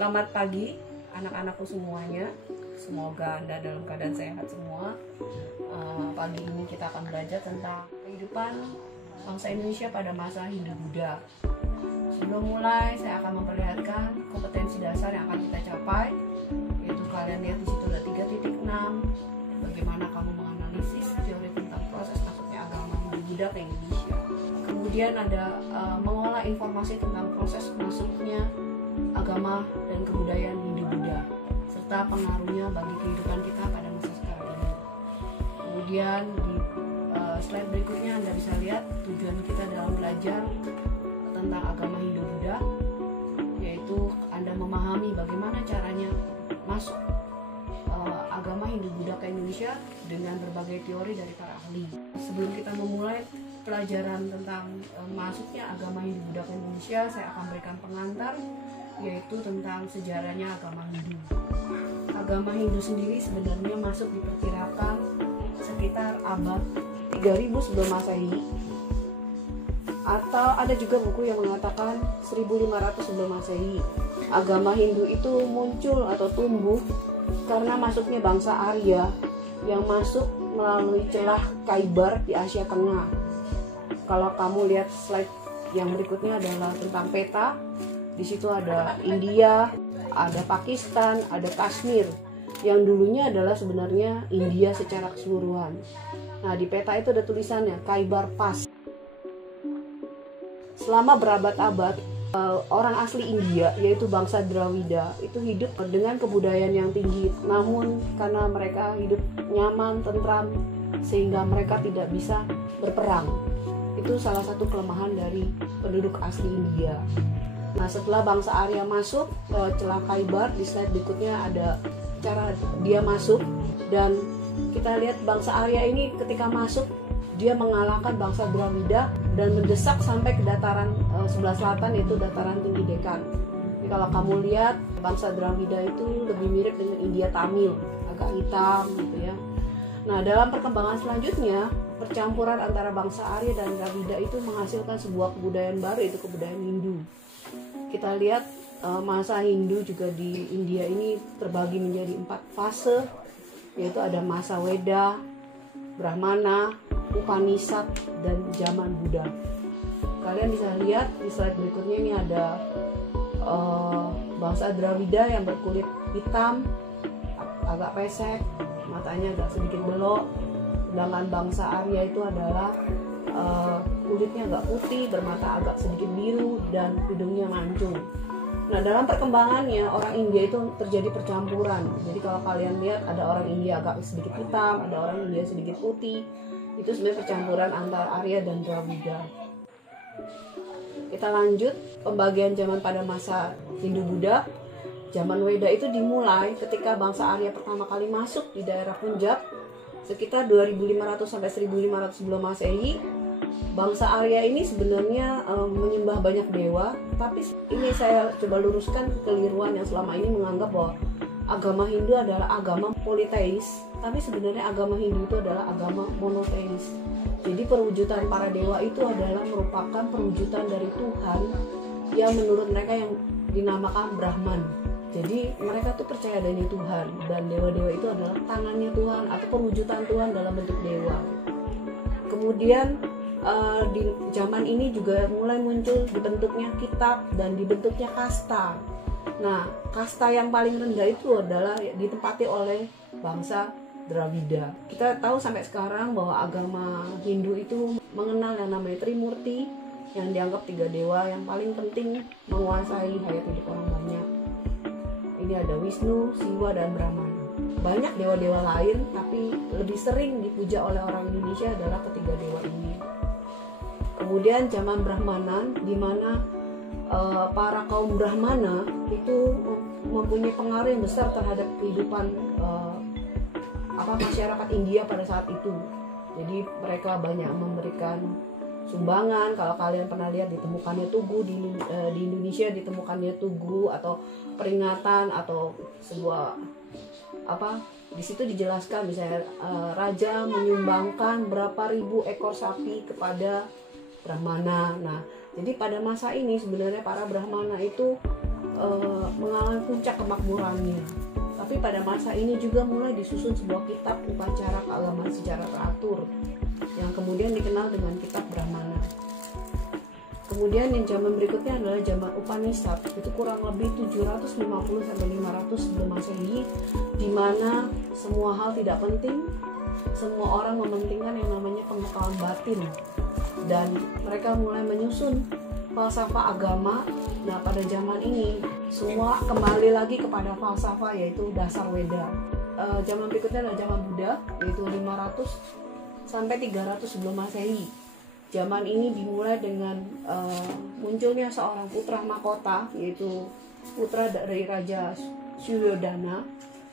Selamat pagi anak-anakku semuanya. Semoga Anda dalam keadaan sehat semua. Pagi ini kita akan belajar tentang kehidupan bangsa Indonesia pada masa Hindu-Buddha. Sebelum mulai, saya akan memperlihatkan kompetensi dasar yang akan kita capai, yaitu kalian lihat di situ ada 3.6. Bagaimana kamu menganalisis teori tentang proses masuknya agama Hindu-Buddha ke Indonesia. Kemudian ada mengolah informasi tentang proses masuknya agama dan kebudayaan Hindu-Buddha serta pengaruhnya bagi kehidupan kita pada masa sekarang ini. Kemudian di slide berikutnya Anda bisa lihat tujuan kita dalam belajar tentang agama Hindu-Buddha, yaitu Anda memahami bagaimana caranya masuk agama Hindu-Buddha ke Indonesia dengan berbagai teori dari para ahli. Sebelum kita memulai pelajaran tentang masuknya agama Hindu-Buddha ke Indonesia, saya akan berikan pengantar, yaitu tentang sejarahnya agama Hindu. Agama Hindu sendiri sebenarnya masuk diperkirakan sekitar abad 3000 sebelum Masehi, atau ada juga buku yang mengatakan 1500 sebelum Masehi. Agama Hindu itu muncul atau tumbuh karena masuknya bangsa Arya yang masuk melalui celah Khaybar di Asia Tengah. Kalau kamu lihat slide yang berikutnya adalah tentang peta. Di situ ada India, ada Pakistan, ada Kashmir, yang dulunya adalah sebenarnya India secara keseluruhan. Nah, di peta itu ada tulisannya Khaybar Pass. Selama berabad-abad, orang asli India, yaitu bangsa Dravida, itu hidup dengan kebudayaan yang tinggi. Namun karena mereka hidup nyaman, tentram, sehingga mereka tidak bisa berperang. Itu salah satu kelemahan dari penduduk asli India. Nah, setelah bangsa Arya masuk lewat celah Khaybar, di slide berikutnya ada cara dia masuk, dan kita lihat bangsa Arya ini ketika masuk dia mengalahkan bangsa Dravida dan mendesak sampai ke dataran sebelah selatan, yaitu dataran tinggi Dekan. Jadi kalau kamu lihat bangsa Dravida itu lebih mirip dengan India Tamil, agak hitam gitu ya. Nah, dalam perkembangan selanjutnya percampuran antara bangsa Arya dan Dravida itu menghasilkan sebuah kebudayaan baru, yaitu kebudayaan Hindu. Kita lihat masa Hindu juga di India ini terbagi menjadi 4 fase, yaitu ada masa Weda, Brahmana, Upanishad, dan zaman Buddha. Kalian bisa lihat di slide berikutnya ini ada bangsa Dravida yang berkulit hitam, agak pesek, matanya agak sedikit belok. Sedangkan bangsa Arya itu adalah kulitnya agak putih, bermata agak sedikit biru, dan hidungnya mancung. Nah, dalam perkembangannya orang India itu terjadi percampuran. Jadi kalau kalian lihat ada orang India agak sedikit hitam, ada orang India sedikit putih. Itu sebenarnya percampuran antara Arya dan Dravida. Kita lanjut pembagian zaman pada masa Hindu-Buddha. Zaman Weda itu dimulai ketika bangsa Arya pertama kali masuk di daerah Punjab sekitar 2500 sampai 1500 sebelum Masehi. Bangsa Arya ini sebenarnya menyembah banyak dewa, tapi ini saya coba luruskan kekeliruan yang selama ini menganggap bahwa agama Hindu adalah agama politeis, tapi sebenarnya agama Hindu itu adalah agama monoteis. Jadi perwujudan para dewa itu adalah merupakan perwujudan dari Tuhan yang menurut mereka yang dinamakan Brahman. Jadi mereka tuh percaya adanya Tuhan, dan dewa-dewa itu adalah tangannya Tuhan atau perwujudan Tuhan dalam bentuk dewa. Kemudian di zaman ini juga mulai muncul dibentuknya kitab dan dibentuknya kasta. Nah, kasta yang paling rendah itu adalah ditempati oleh bangsa Dravida. Kita tahu sampai sekarang bahwa agama Hindu itu mengenal yang namanya Trimurti, yang dianggap 3 dewa yang paling penting menguasai hayat hidup orang banyak. Ini ada Wisnu, Siwa, dan Brahmana. Banyak dewa-dewa lain, tapi lebih sering dipuja oleh orang Indonesia adalah ketiga dewa ini. Kemudian zaman Brahmanan, di mana para kaum Brahmana itu mempunyai pengaruh yang besar terhadap kehidupan masyarakat India pada saat itu. Jadi mereka banyak memberikan sumbangan. Kalau kalian pernah lihat ditemukannya tugu di Indonesia, ditemukannya tugu atau peringatan atau sebuah di situ dijelaskan misalnya raja menyumbangkan berapa ribu ekor sapi kepada Brahmana. Nah, jadi pada masa ini sebenarnya para Brahmana itu mengalami puncak kemakmurannya. Tapi pada masa ini juga mulai disusun sebuah kitab upacara keagamaan secara teratur yang kemudian dikenal dengan kitab Brahmana. Kemudian yang zaman berikutnya adalah zaman Upanishad, itu kurang lebih 750 sampai 500 sebelum Masehi, di mana semua hal tidak penting, semua orang mementingkan yang namanya pengetahuan batin, dan mereka mulai menyusun falsafah agama. Nah, pada zaman ini semua kembali lagi kepada falsafah, yaitu dasar Weda. Zaman berikutnya adalah zaman Buddha, yaitu 500 sampai 300 sebelum Masehi. Zaman ini dimulai dengan munculnya seorang putra mahkota, yaitu putra dari Raja Suryodhana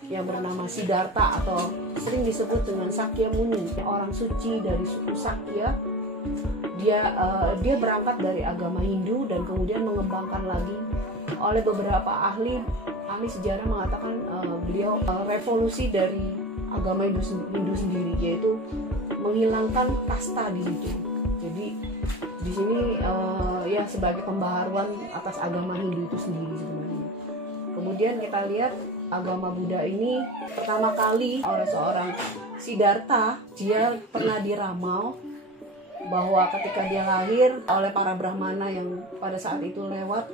yang bernama Siddhartha atau sering disebut dengan Sakya Muni, orang suci dari suku Sakya. Dia berangkat dari agama Hindu dan kemudian mengembangkan lagi. Oleh beberapa ahli sejarah mengatakan beliau revolusi dari agama Hindu sendiri, yaitu menghilangkan kasta di situ. Jadi di sini ya sebagai pembaharuan atas agama Hindu itu sendiri sebenarnya. Kemudian kita lihat agama Buddha ini pertama kali oleh seorang Siddhartha, dia pernah diramal bahwa ketika dia lahir oleh para Brahmana yang pada saat itu lewat,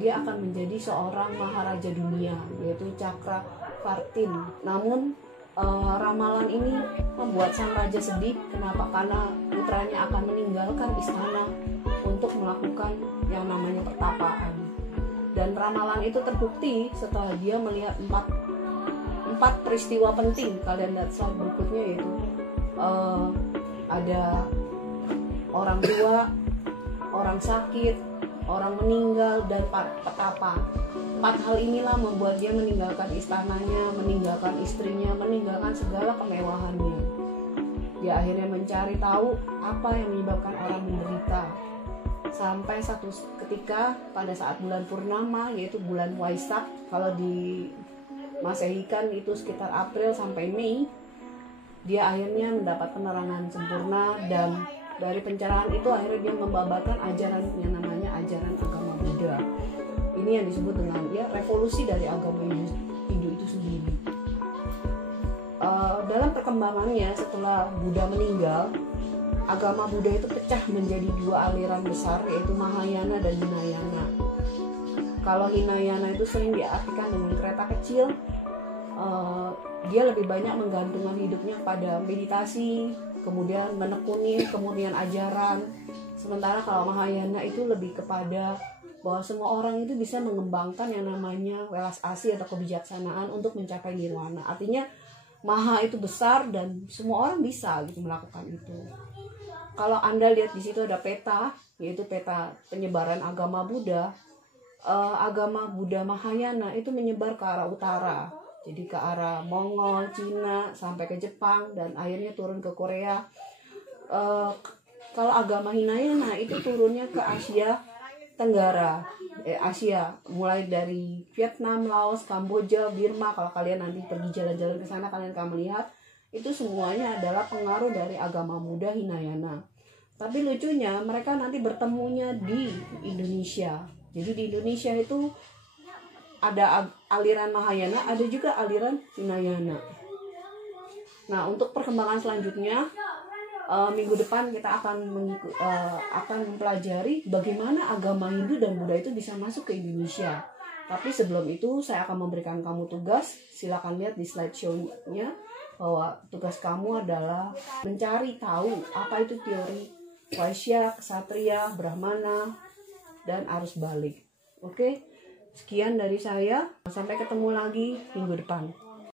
dia akan menjadi seorang maharaja dunia, yaitu Cakravartin. Namun ramalan ini membuat sang raja sedih. Kenapa? Karena putranya akan meninggalkan istana untuk melakukan yang namanya pertapaan. Dan ramalan itu terbukti setelah dia melihat empat peristiwa penting. Kalian lihat slide berikutnya, yaitu ada orang tua, orang sakit, orang meninggal, dan petapa. 4 hal inilah membuat dia meninggalkan istananya, meninggalkan istrinya, meninggalkan segala kemewahannya. Dia akhirnya mencari tahu apa yang menyebabkan orang menderita. Sampai satu ketika pada saat bulan purnama, yaitu bulan Waisak, kalau di Masehi kan itu sekitar April sampai Mei, dia akhirnya mendapat penerangan sempurna, dan dari pencerahan itu akhirnya dia membabarkan ajaran yang namanya ajaran agama Buddha. Ini yang disebut dengan revolusi dari agama Hindu itu sendiri. Dalam perkembangannya setelah Buddha meninggal, agama Buddha itu pecah menjadi 2 aliran besar, yaitu Mahayana dan Hinayana. Kalau Hinayana itu sering diartikan dengan kereta kecil, dia lebih banyak menggantungkan hidupnya pada meditasi, kemudian menekuni kemurnian ajaran. Sementara kalau Mahayana itu lebih kepada bahwa semua orang itu bisa mengembangkan yang namanya welas asih atau kebijaksanaan untuk mencapai nirwana. Artinya Maha itu besar dan semua orang bisa gitu melakukan itu. Kalau Anda lihat di situ ada peta, yaitu peta penyebaran agama Buddha. Agama Buddha Mahayana itu menyebar ke arah utara, jadi ke arah Mongol, Cina, sampai ke Jepang, dan akhirnya turun ke Korea. Kalau agama Hinayana itu turunnya ke Asia Tenggara, Asia, mulai dari Vietnam, Laos, Kamboja, Burma. Kalau kalian nanti pergi jalan-jalan ke sana, kalian akan melihat itu semuanya adalah pengaruh dari agama Buddha Hinayana. Tapi lucunya mereka nanti bertemunya di Indonesia. Jadi di Indonesia itu ada aliran Mahayana, ada juga aliran Hinayana. Nah, untuk perkembangan selanjutnya, minggu depan kita akan mempelajari bagaimana agama Hindu dan Buddha itu bisa masuk ke Indonesia. Tapi sebelum itu saya akan memberikan kamu tugas. Silakan lihat di slideshow-nya bahwa tugas kamu adalah mencari tahu apa itu teori Vaishya, Ksatria, Brahmana, dan arus balik. Oke, sekian dari saya. Sampai ketemu lagi minggu depan.